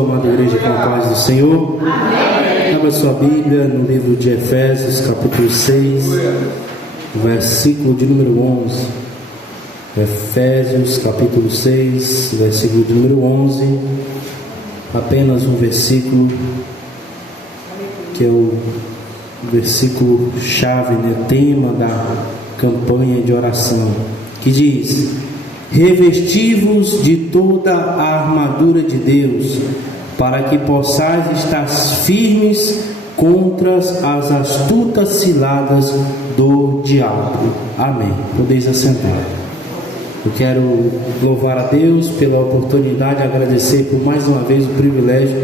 Amada igreja, com a paz do Senhor. Abra sua Bíblia no livro de Efésios, capítulo 6, versículo de número 11. Efésios, capítulo 6, versículo de número 11. Apenas um versículo, que é o versículo chave, tema da campanha de oração, que diz: revesti-vos de toda a armadura de Deus, para que possais estar firmes contra as astutas ciladas do diabo. Amém. Podeis assentar. Eu quero louvar a Deus pela oportunidade, agradecer por mais uma vez o privilégio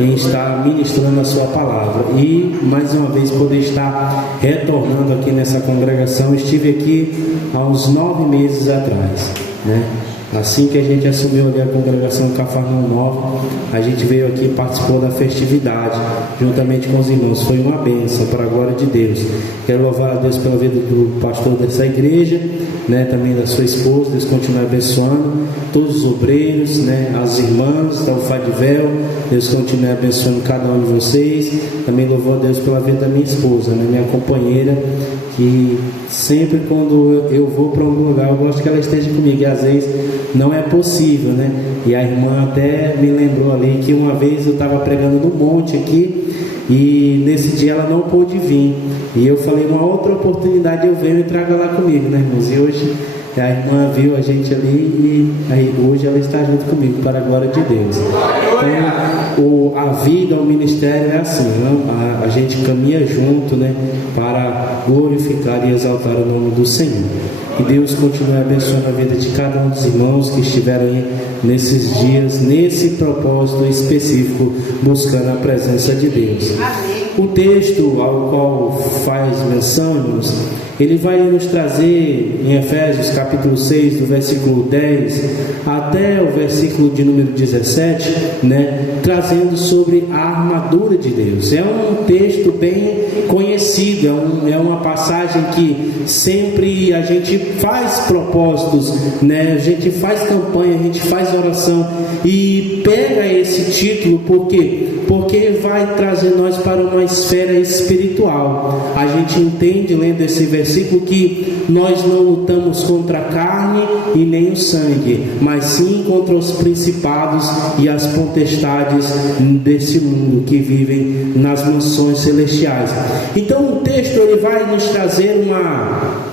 em estar ministrando a sua palavra e mais uma vez poder estar retornando aqui nessa congregação. Estive aqui há uns 9 meses atrás, Assim que a gente assumiu ali a congregação Cafarnaum Nova, a gente veio aqui e participou da festividade juntamente com os irmãos. Foi uma bênção para a glória de Deus. Quero louvar a Deus pela vida do pastor dessa igreja, também da sua esposa. Deus continue abençoando todos os obreiros, as irmãs da Ufadivel. Deus continue abençoando cada um de vocês. Também louvo a Deus pela vida da minha esposa, minha companheira, que sempre quando eu vou para algum lugar eu gosto que ela esteja comigo, e às vezes não é possível, E a irmã até me lembrou ali que uma vez eu estava pregando no monte aqui e nesse dia ela não pôde vir, e eu falei, uma outra oportunidade eu venho e trago ela comigo, irmãos? E hoje a irmã viu a gente ali e aí hoje ela está junto comigo, para a glória de Deus. Então a vida, o ministério é assim, a gente caminha junto, para glorificar e exaltar o nome do Senhor. Que Deus continue abençoando a vida de cada um dos irmãos que estiveram aí nesses dias, nesse propósito específico, buscando a presença de Deus. O texto ao qual faz menção, irmãos, ele vai nos trazer em Efésios capítulo 6, do versículo 10 até o versículo de número 17, trazendo sobre a armadura de Deus. É um texto bem conhecido, é uma passagem que sempre a gente faz propósitos, a gente faz campanha, a gente faz oração e pega esse título, por quê? Porque vai trazer nós para uma esfera espiritual. A gente entende, lendo esse versículo, que nós não lutamos contra a carne e nem o sangue, mas sim contra os principados e as potestades desse mundo que vivem nas mansões celestiais. Então o texto ele vai nos trazer uma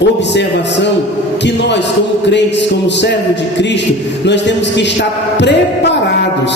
observação que nós, como crentes, como servos de Cristo, nós temos que estar preparados,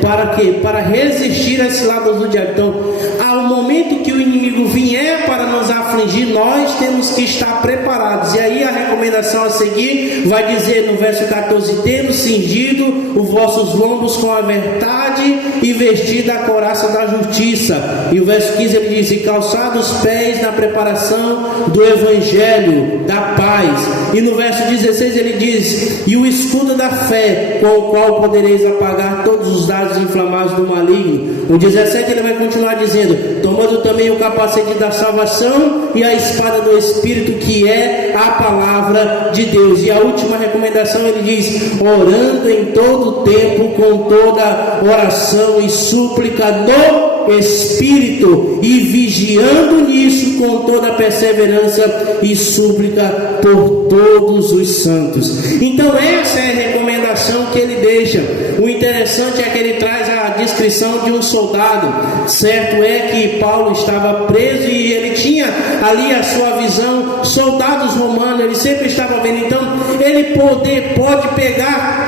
para quê? Para resistir a esse lado do diabo. Então, ao momento que o inimigo vier para nos afligir, nós temos que estar preparados. E aí a recomendação a seguir vai dizer no verso 14: tendo cingido os vossos lombos com a verdade e vestido a couraça da justiça. E o verso 15 ele diz: e calçados os pés na preparação do evangelho da paz. E no verso 16 ele diz: e o escudo da fé, com o qual podereis apagar todos os dardos inflamados do maligno. No 17 ele vai continuar dizendo: tomando também o capacete da salvação e a espada do Espírito, que é a palavra de Deus. E a última recomendação ele diz: orando em todo o tempo com toda oração e súplica no Espírito, e vigiando nisso com toda perseverança e súplica por todos os santos. Então essa é a recomendação que ele deixa. O interessante é que ele traz a descrição de um soldado. Certo é que Paulo estava preso e ele tinha ali a sua visão, soldados romanos, ele sempre estava vendo. Então ele pode pegar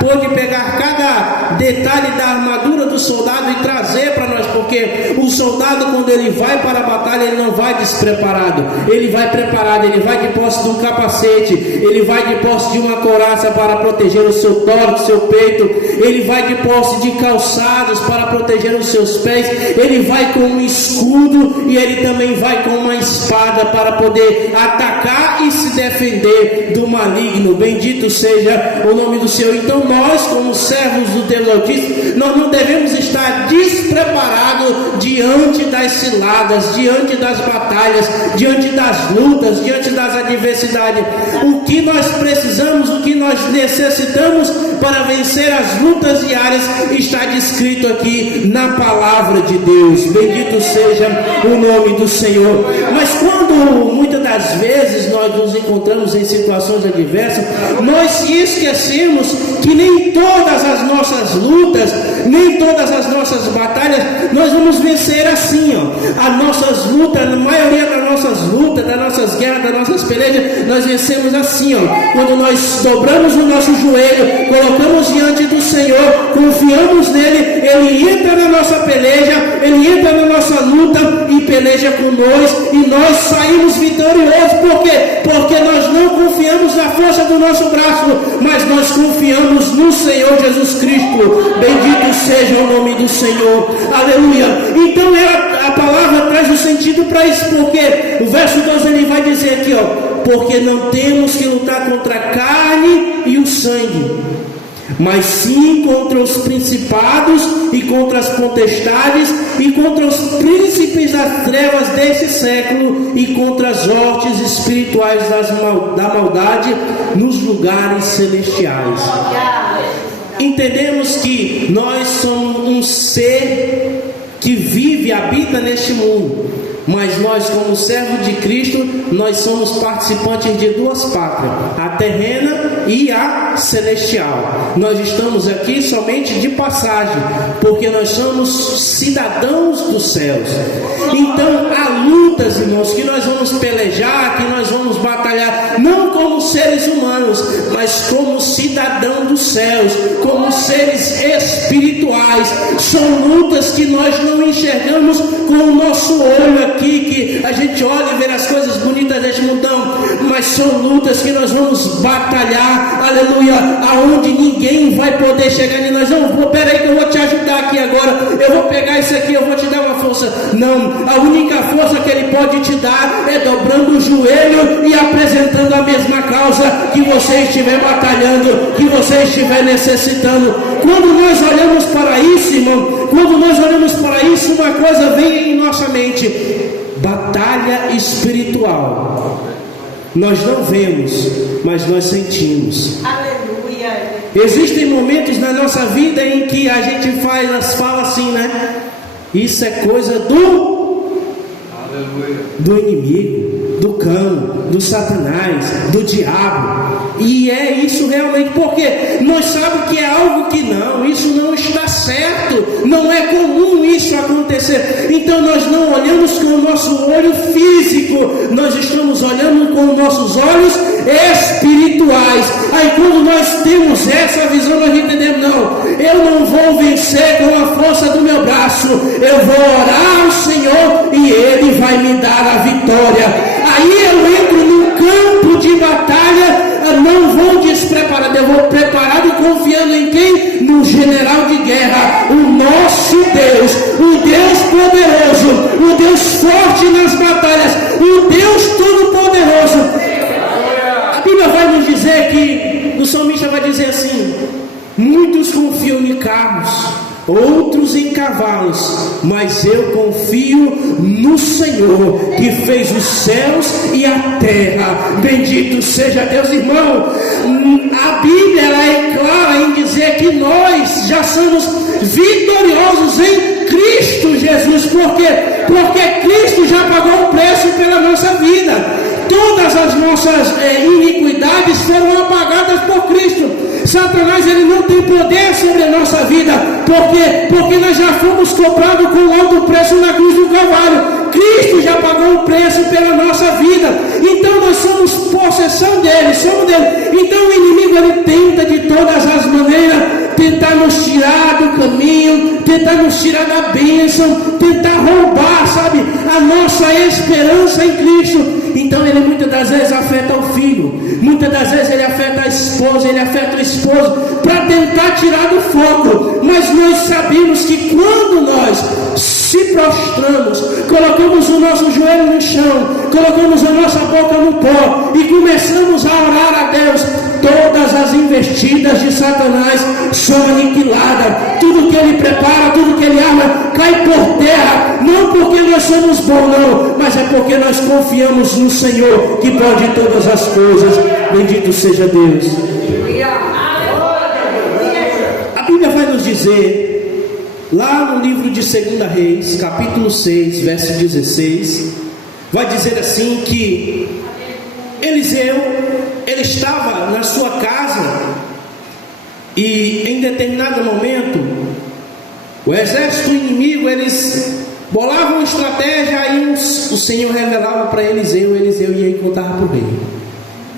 cada detalhe da armadura do soldado e trazer para nós, porque o soldado, quando ele vai para a batalha, ele não vai despreparado, ele vai preparado, ele vai de posse de um capacete, ele vai de posse de uma couraça para proteger o seu tórax, seu peito, ele vai de posse de calçados para proteger os seus pés, ele vai com um escudo e ele também vai com uma espada para poder atacar e se defender do maligno. Bendito seja o nome do Senhor. Então nós, como servos do Deus Altíssimo, nós não devemos estar despreparados diante diante das ciladas, diante das batalhas, diante das lutas, diante das adversidades. O que nós precisamos, o que nós necessitamos para vencer as lutas diárias está descrito aqui na palavra de Deus. Bendito seja o nome do Senhor. Mas quando muitas das vezes nós nos encontramos em situações adversas, nós se esquecemos que nem todas as nossas lutas, nem todas as nossas batalhas, nós vamos vencer assim, ó. As nossas lutas, a maioria das nossas lutas, das nossas guerras, das nossas pelejas, nós vencemos assim, ó. Quando nós dobramos o nosso joelho, colocamos diante do Senhor, confiamos nele, ele entra na nossa peleja, ele entra na nossa luta e peleja conosco, e nós saímos vitoriosos. Por quê? Porque nós não confiamos na força do nosso braço, mas nós confiamos no Senhor Jesus Cristo. Bendito seja o nome do Senhor. Aleluia. Então a palavra traz o sentido para isso, porque o verso 12 ele vai dizer aqui, ó: porque não temos que lutar contra a carne e o sangue, mas sim contra os principados e contra as potestades e contra os príncipes das trevas deste século e contra as hostes espirituais da maldade nos lugares celestiais. Entendemos que nós somos um ser que vive e habita neste mundo, mas nós, como servos de Cristo, nós somos participantes de duas pátrias, a terrena e a celestial. Nós estamos aqui somente de passagem, porque nós somos cidadãos dos céus. Então há lutas, irmãos, que nós vamos pelejar, que nós vamos batalhar, não como seres humanos, mas como cidadãos dos céus, como seres espirituais. São lutas que nós não enxergamos com o nosso olho aqui, que a gente olha e vê as coisas bonitas deste mundão, mas são lutas que nós vamos batalhar, aleluia, aonde ninguém vai poder chegar em nós. Não, peraí que eu vou te ajudar aqui agora, eu vou pegar isso aqui, eu vou te dar uma força. Não, a única força que ele pode te dar é dobrando o joelho e apresentando a mesma causa que você estiver batalhando, que você estiver necessitando. Quando nós olhamos para isso, irmão, quando nós olhamos para isso, uma coisa vem em nossa mente: batalha espiritual. Nós não vemos, mas nós sentimos. Aleluia. Existem momentos na nossa vida em que a gente fala assim, né? Isso é coisa do inimigo, do cão, do Satanás, do diabo. E é isso realmente, porque nós sabemos que é algo que isso não está certo, não é comum isso acontecer. Então nós não olhamos com o nosso olho físico, nós estamos olhando com os nossos olhos espirituais. Aí quando nós temos essa visão, nós entendemos: não, eu não vou vencer com a força do meu braço, eu vou orar ao Senhor e Ele vai me dar a vitória. Aí eu entro num campo de batalha, eu não vou despreparado, eu vou preparado e confiando em quem? No general de guerra, o nosso Deus, o Deus poderoso, o Deus forte nas batalhas, o Deus todo-poderoso. A Bíblia vai nos dizer que, o salmista vai dizer assim: muitos confiam em carros, outros em cavalos, mas eu confio no Senhor, que fez os céus e a terra. Bendito seja Deus. Irmão, a Bíblia ela é clara em dizer que nós já somos vitoriosos em Cristo Jesus. Por quê? Porque Cristo já pagou o preço pela nossa vida. Todas as nossas iniquidades foram apagadas por Cristo. Satanás ele não tem poder sobre a nossa vida. Por quê? Porque nós já fomos comprados com alto preço na cruz do Calvário. Cristo já pagou o preço pela nossa vida. Então nós somos possessão dele, somos dele. Então o inimigo ele tenta de todas as maneiras tentar nos tirar do caminho, tentar nos tirar da bênção, tentar roubar, sabe, a nossa esperança em Cristo. Então ele muitas das vezes afeta o filho, muitas das vezes ele afeta a esposa, ele afeta o esposo, para tentar tirar do foco. Mas nós sabemos que quando nós se prostramos, colocamos o nosso joelho no chão, colocamos a nossa boca no pó e começamos a orar a Deus, todas as investidas de Satanás são aniquiladas. Tudo que ele prepara, tudo que ele arma, cai por terra. não porque nós somos bons, não, mas é porque nós confiamos no Senhor, que pode todas as coisas. Bendito seja Deus. A Bíblia vai nos dizer, lá no livro de 2 Reis, capítulo 6, verso 16, vai dizer assim que Eliseu, ele estava na sua casa e em determinado momento o exército inimigo, eles bolavam uma estratégia, aí o Senhor revelava para Eliseu, Eliseu ia e contava para o rei.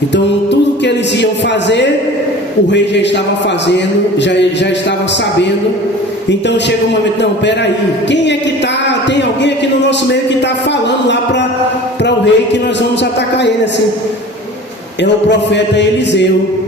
Então tudo que eles iam fazer, o rei já estava fazendo, já estava sabendo. Então chega um momento, não, peraí, quem é que está, tem alguém aqui no nosso meio que está falando lá para o rei que nós vamos atacar ele assim. É o profeta Eliseu.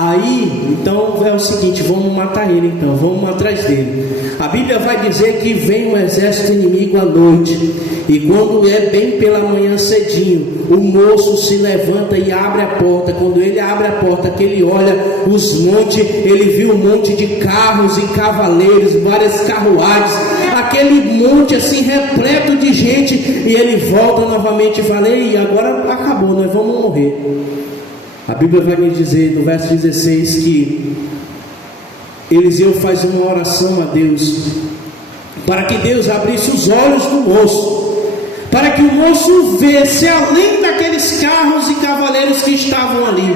Aí, então é o seguinte, vamos matar ele então, vamos atrás dele. A Bíblia vai dizer que vem um exército inimigo à noite, e quando é bem pela manhã cedinho, o moço se levanta e abre a porta. Quando ele abre a porta, que ele olha os montes, ele viu um monte de carros e cavaleiros, várias carruagens, aquele monte assim repleto de gente, e ele volta novamente e fala, e agora acabou, nós vamos morrer. A Bíblia vai me dizer no verso 16 que Eliseu faz uma oração a Deus, para que Deus abrisse os olhos do moço, para que o moço visse além daqueles carros e cavaleiros que estavam ali.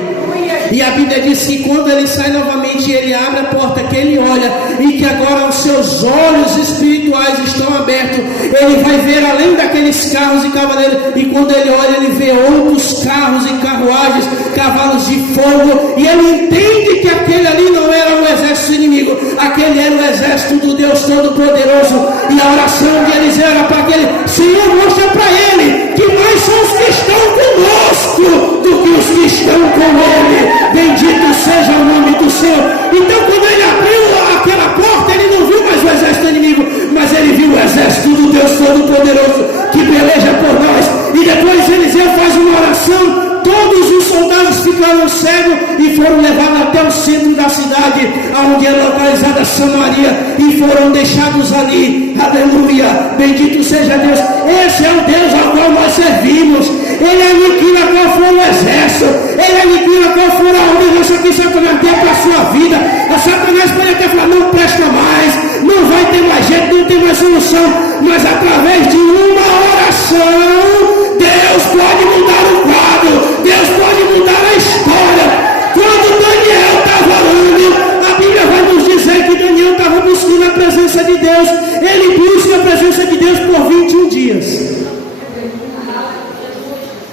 E a Bíblia diz que quando ele sai novamente, ele abre a porta, que ele olha, e que agora os seus olhos espirituais estão abertos, ele vai ver além daqueles carros e cavaleiros, e quando ele olha, ele vê outros carros e carruagens, cavalos de fogo, e ele entende que aquele ali não era o exército inimigo, aquele era o exército do Deus Todo-Poderoso. E a oração de Eliseu era para aquele: Senhor, mostra para ele que mais são os que estão conosco do que os que estão com ele. Bendito seja o nome do Senhor. Então quando ele abriu aquela porta, ele não viu mais o exército inimigo, mas ele viu o exército do Deus Todo-Poderoso que peleja por nós. E depois Eliseu faz uma oração. Todos os soldados ficaram cegos e foram levados até o centro da cidade, onde era localizada Samaria, e foram deixados ali. Aleluia, bendito seja Deus. Esse é o Deus ao qual nós servimos. Ele aniquila qual for o exército, ele aniquila qual for a ordenança que Satanás tem para a sua vida. A Satanás pode até falar: não presta mais, não vai ter mais jeito, não tem mais solução, mas através de uma oração Deus pode mudar o quadro, Deus pode mudar a história. Quando Daniel estava orando, a Bíblia vai nos dizer que Daniel estava buscando a presença de Deus. Ele busca a presença de Deus por 21 dias.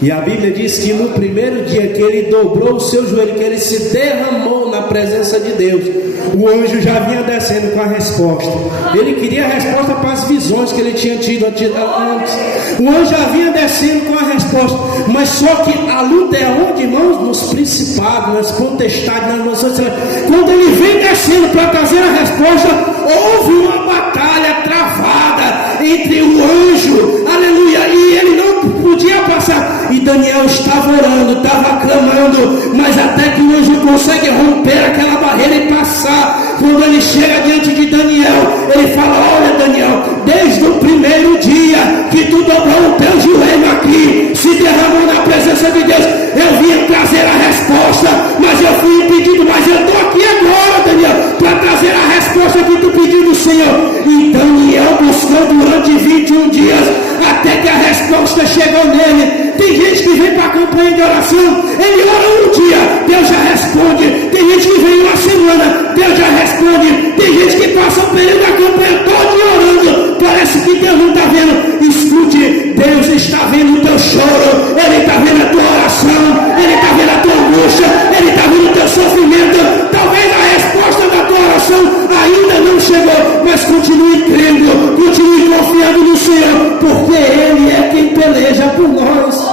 E a Bíblia diz que no primeiro dia que ele dobrou o seu joelho, que ele se derramou na presença de Deus, o anjo já vinha descendo com a resposta. Ele queria a resposta para as visões que ele tinha tido antes. O anjo já vinha descendo com a resposta. Mas só que a luta é onde, irmãos? Nos principados, nas potestades, nas noções. Quando ele vem descendo para trazer a resposta, houve uma batalha travada entre o anjo, aleluia, e ele não podia passar. E Daniel estava orando, estava clamando, mas até que o anjo consegue romper aquela barreira e passar. Quando ele chega diante de Daniel, ele fala: olha, Daniel, desde o primeiro dia que tu dobrou o teu joelho aqui, se derramou na presença de Deus, eu vim trazer a resposta, mas eu fui impedido. Mas eu estou aqui agora, Daniel, para trazer a resposta que tu pediu do Senhor. E Daniel buscou durante 21 dias, até que a resposta chegou nele. Tem gente que vem para a campanha de oração, ele ora um dia, Deus já responde. Tem gente que vem uma semana, Deus já responde. Tem gente que passa o período da campanha todo orando, parece que Deus não está vendo. Escute, Deus está vendo o teu choro, Ele está vendo a tua oração, Ele está vendo a tua angústia, Ele está vendo o teu sofrimento. Talvez a resposta da tua oração ainda não chegou, mas continue crendo, continue confiando no Senhor, porque Ele é quem peleja por nós.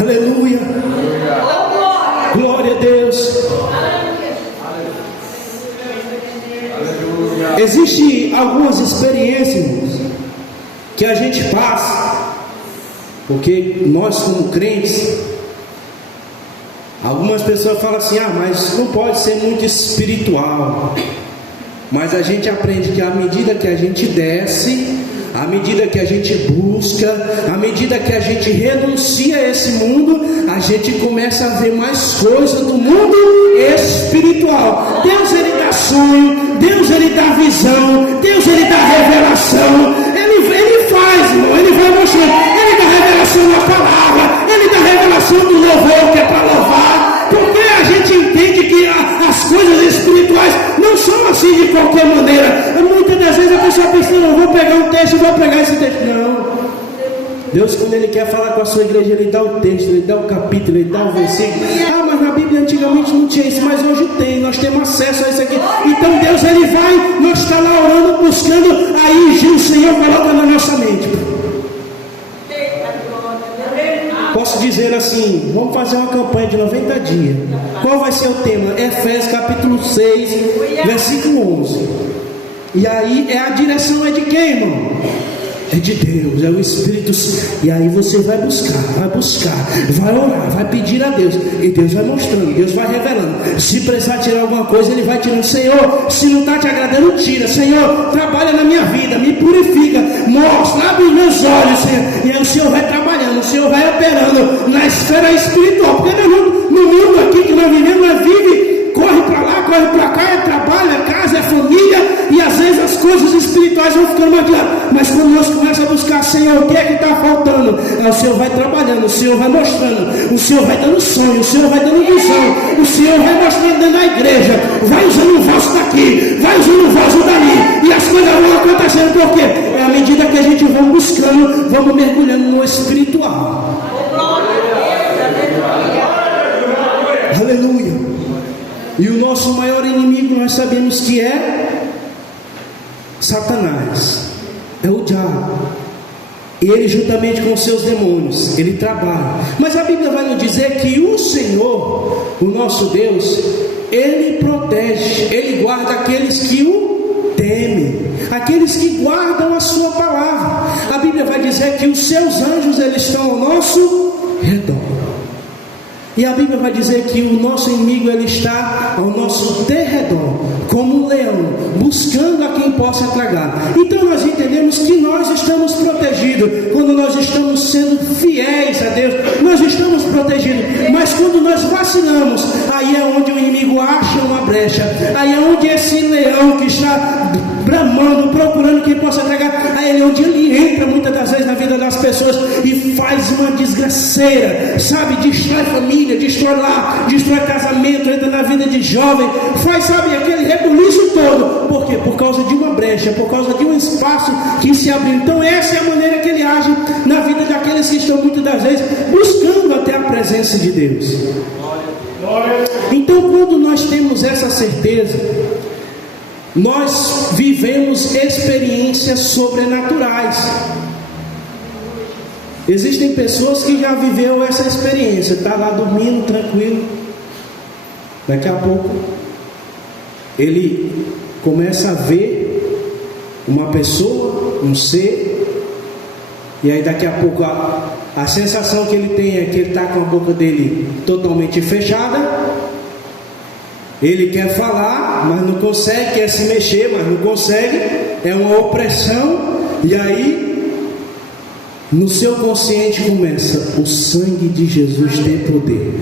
Aleluia. Glória a Deus. Existem algumas experiências, irmãos, que a gente passa, porque nós como crentes, algumas pessoas falam assim: ah, mas não pode ser muito espiritual. Mas a gente aprende que à medida que a gente desce, à medida que a gente busca, à medida que a gente renuncia a esse mundo, a gente começa a ver mais coisas do mundo espiritual. Deus, ele dá sonho, Deus, ele dá visão, Deus, ele dá revelação. Ele faz, irmão, ele vai mostrando. Ele dá revelação na palavra, ele dá revelação do louvor, que é para louvar. Porque a gente entende que as coisas espirituais não são assim de qualquer maneira. Muitas das vezes a pessoa pensa, não, vou pegar um texto e vou pregar esse texto. Não. Deus, quando ele quer falar com a sua igreja, ele dá o texto, ele dá o capítulo, ele dá o versículo. Ah, mas na Bíblia antigamente não tinha isso, mas hoje tem, nós temos acesso a isso aqui. Então Deus, ele vai, nós está lá orando, buscando, aí o Senhor coloca na nossa mente. Posso dizer assim, vamos fazer uma campanha de 90 dias. Qual vai ser o tema? Efésios capítulo 6, versículo 11. E aí a direção é de quem, irmão? É de Deus, é o Espírito Santo. E aí você vai buscar, vai orar, vai pedir a Deus. E Deus vai mostrando, Deus vai revelando. Se precisar tirar alguma coisa, ele vai tirando. Senhor, se não está te agradando, tira. Senhor, trabalha na minha vida, me purifica, mostra, abre os meus olhos, Senhor. E aí o Senhor vai trabalhando, o Senhor vai operando na esfera espiritual. Porque no mundo aqui que nós vivemos, nós vivemos, corre para lá, corre para cá, é trabalho, é casa, é família, e às vezes as coisas espirituais vão ficando mais de lado. Mas quando nós começamos a buscar, Senhor, o que é que está faltando? Aí o Senhor vai trabalhando, o Senhor vai mostrando, o Senhor vai dando sonho, o Senhor vai dando visão, o Senhor vai mostrando dentro da igreja, vai usando o vaso daqui, vai usando o vaso dali, e as coisas vão acontecendo. Por quê? É à medida que a gente vai buscando, vamos mergulhando no espiritual. Aleluia. E o nosso maior inimigo nós sabemos que é Satanás, é o diabo. Ele juntamente com os seus demônios, ele trabalha. Mas a Bíblia vai nos dizer que o Senhor, o nosso Deus, ele protege, ele guarda aqueles que o temem, aqueles que guardam a sua palavra. A Bíblia vai dizer que os seus anjos, eles estão ao nosso redor. E a Bíblia vai dizer que o nosso inimigo, ele está ao nosso derredor, como um leão, buscando a quem possa tragar. Então nós entendemos que nós estamos protegidos. Quando nós estamos sendo fiéis a Deus, nós estamos protegidos. Mas quando nós vacilamos, aí é onde o inimigo acha uma brecha. Aí é onde esse leão que está bramando, procurando quem possa tragar, aí é onde ele entra muitas das vezes na vida das pessoas e faz uma desgraceira, sabe? Destrói família, destrói lar, destrói casamento, entra na vida de jovem, faz, sabe, aquele rebuliço todo. Por quê? Por causa de uma brecha, por causa de um espaço que se abriu. Então essa é a maneira que ele age na vida daqueles que estão muitas das vezes buscando até a presença de Deus. Então quando nós temos essa certeza, nós vivemos experiências sobrenaturais. Existem pessoas que já viveu essa experiência, está lá dormindo tranquilo, daqui a pouco ele começa a ver uma pessoa, um ser, e aí daqui a pouco a sensação que ele tem é que ele está com a boca dele totalmente fechada. Ele quer falar, mas não consegue, quer se mexer, mas não consegue, é uma opressão. E aí no seu consciente começa: o sangue de Jesus tem poder,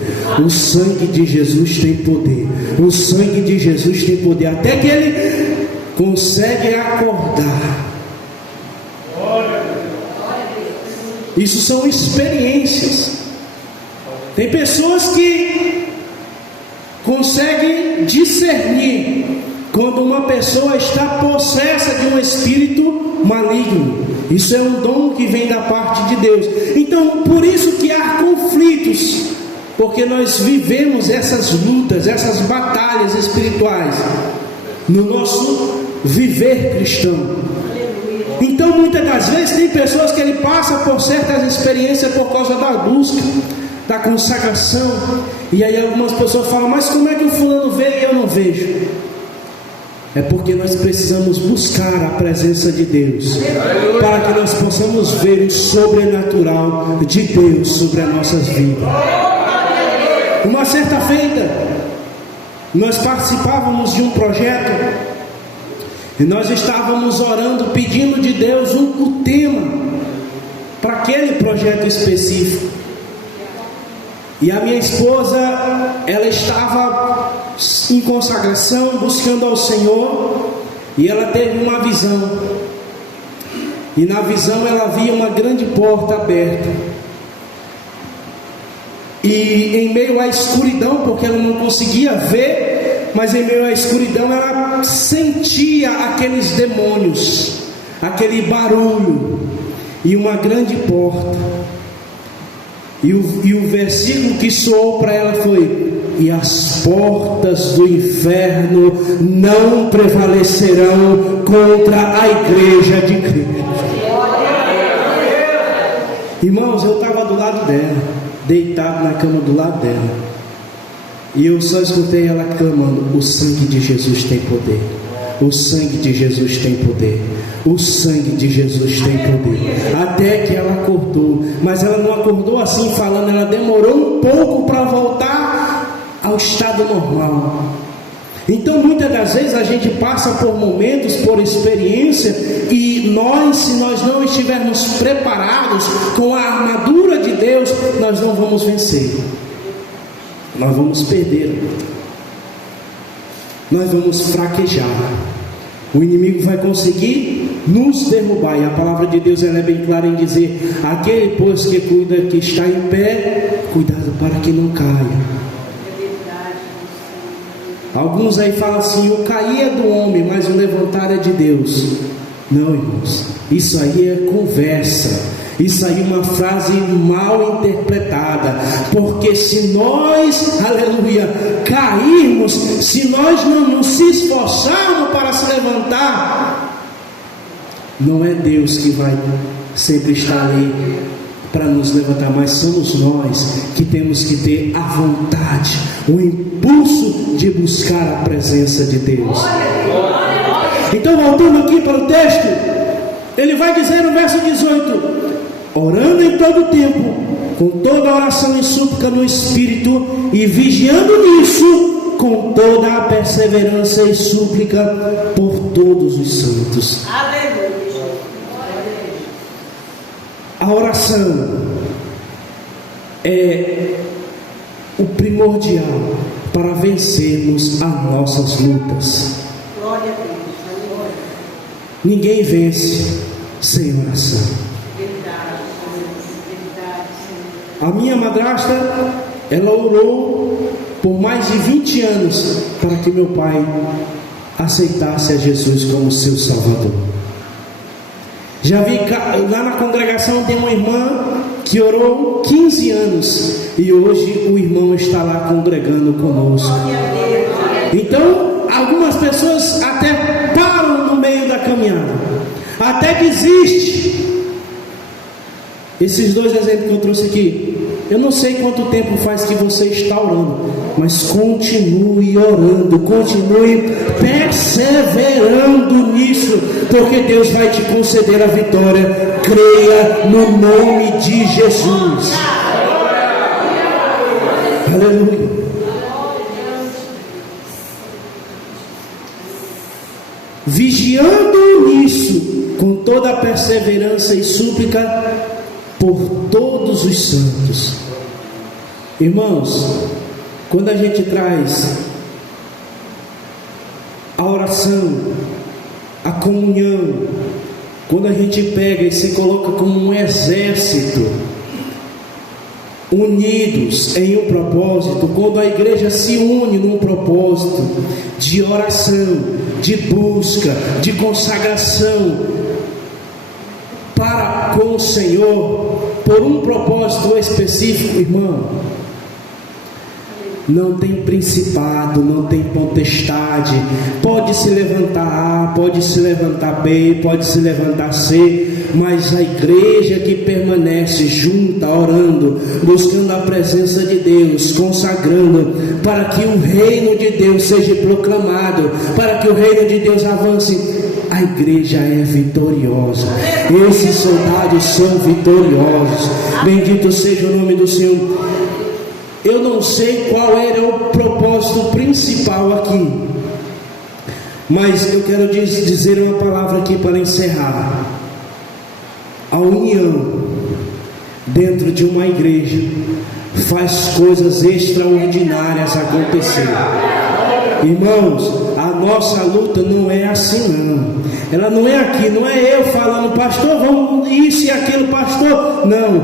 o sangue de Jesus tem poder, o sangue de Jesus tem poder, até que ele consegue acordar. Isso são experiências. Tem pessoas que conseguem discernir quando uma pessoa está possessa de um espírito maligno. Isso é um dom que vem da parte de Deus. Então, por isso que há conflitos, porque nós vivemos essas lutas, essas batalhas espirituais no nosso viver cristão. Então, muitas das vezes tem pessoas que ele passa por certas experiências por causa da busca, da consagração. E aí algumas pessoas falam: mas como é que o fulano vê e eu não vejo? É porque nós precisamos buscar a presença de Deus, para que nós possamos ver o sobrenatural de Deus sobre as nossas vidas. Uma certa feita, nós participávamos de um projeto E nós estávamos orando, pedindo de Deus o tema para aquele projeto específico. E a minha esposa, ela estava em consagração, buscando ao Senhor, e ela teve uma visão. E na visão ela via uma grande porta aberta. E em meio à escuridão, porque ela não conseguia ver, mas em meio à escuridão ela sentia aqueles demônios, aquele barulho e uma grande porta. E o versículo que soou para ela foi: e as portas do inferno não prevalecerão contra a igreja de Cristo. Irmãos, eu estava do lado dela, deitado na cama do lado dela, e eu só escutei ela clamando: o sangue de Jesus tem poder, o sangue de Jesus tem poder, o sangue de Jesus tem poder. Até que ela acordou, mas ela não acordou assim falando, ela demorou um pouco para voltar ao estado normal. Então muitas das vezes a gente passa por momentos, por experiência, e nós, se nós não estivermos preparados com a armadura de Deus, nós não vamos vencer, nós vamos perder, nós vamos fraquejar. O inimigo vai conseguir nos derrubar. E a palavra de Deus, ela é bem clara em dizer: aquele pois que cuida, que está em pé, cuidado para que não caia. Alguns aí falam assim: o cair é do homem, mas o levantar é de Deus. Não, irmãos, isso aí é conversa, isso aí é uma frase mal interpretada. Porque se nós, aleluia, cairmos, se nós não nos esforçarmos para se levantar, não é Deus que vai sempre estar ali para nos levantar, mas somos nós que temos que ter a vontade, o impulso de buscar a presença de Deus. Então, voltando aqui para o texto, ele vai dizer no verso 18: orando em todo o tempo, com toda oração e súplica no Espírito, e vigiando nisso, com toda a perseverança e súplica por todos os santos. Aleluia. A oração é o primordial para vencermos as nossas lutas. Ninguém vence sem oração. A minha madrasta, ela orou por mais de 20 anos para que meu pai aceitasse a Jesus como seu Salvador. Já vi lá na congregação, tem uma irmã que orou 15 anos e hoje o irmão está lá congregando conosco. Então algumas pessoas até param no meio da caminhada, até desistem. Esses dois exemplos que eu trouxe aqui, eu não sei quanto tempo faz que você está orando, mas continue orando, continue perseverando nisso, porque Deus vai te conceder a vitória. Creia no nome de Jesus. Aleluia. Vigiando nisso, com toda a perseverança e súplica por todos os santos. Irmãos, quando a gente traz a oração, a comunhão, quando a gente pega e se coloca como um exército, unidos em um propósito, quando a igreja se une num propósito de oração, de busca, de consagração para com o Senhor, por um propósito específico, irmão, não tem principado, não tem potestade. Pode se levantar A, pode se levantar B, pode se levantar C, mas a igreja que permanece junta, orando, buscando a presença de Deus, consagrando, para que o reino de Deus seja proclamado, para que o reino de Deus avance, a igreja é vitoriosa. Esses soldados são vitoriosos. Bendito seja o nome do Senhor. Eu não sei qual era o propósito principal aqui, Mas eu quero dizer uma palavra aqui para encerrar. A união dentro de uma igreja faz coisas extraordinárias acontecer. Irmãos, a nossa luta não é assim não. Ela não é aqui, não é eu falando, pastor, vamos isso e aquilo, pastor. Não,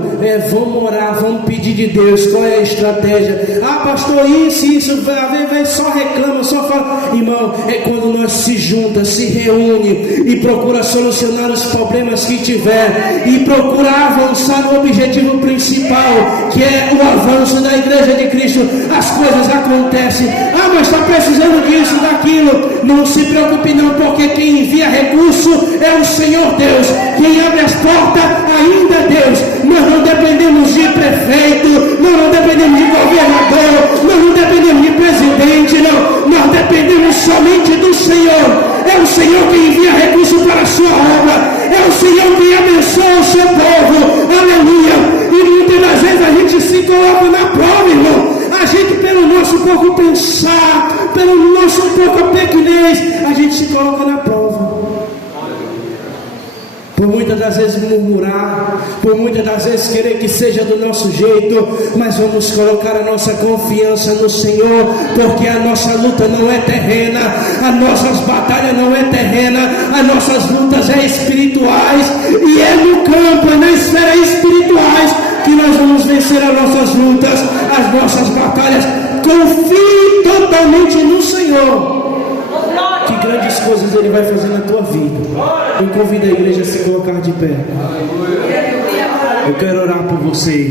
vamos orar, vamos pedir de Deus qual é a estratégia. Ah, pastor, isso, vai só reclama, só fala. Irmão, é quando nós se junta, se reúne e procura solucionar os problemas que tiver e procura avançar no objetivo principal, que é o avanço da igreja de Cristo. As coisas acontecem. Ah, mas está precisando disso, daquilo. Não se preocupe não, porque quem envia recurso é o Senhor Deus. Quem abre as portas ainda é Deus. Nós não dependemos de prefeito, nós não dependemos de governador, nós não dependemos de presidente, não. Nós dependemos somente do Senhor. É o Senhor que envia recurso para a sua obra. É o Senhor que abençoa o seu povo. Aleluia. E muitas das vezes a gente se coloca na prova, irmão. A gente, pelo nosso pouco pensar, pelo nosso pouco pequenez, a gente se coloca na prova. Por muitas das vezes murmurar, por muitas das vezes querer que seja do nosso jeito, mas vamos colocar a nossa confiança no Senhor, porque a nossa luta não é terrena, as nossas batalhas não é terrena, as nossas lutas é espirituais, e é no campo, é na esfera espirituais que nós vamos vencer as nossas lutas, as nossas batalhas. Confie totalmente no Senhor. Que grandes coisas Ele vai fazer na tua vida. Eu convido a igreja a se colocar de pé. Eu quero orar por você.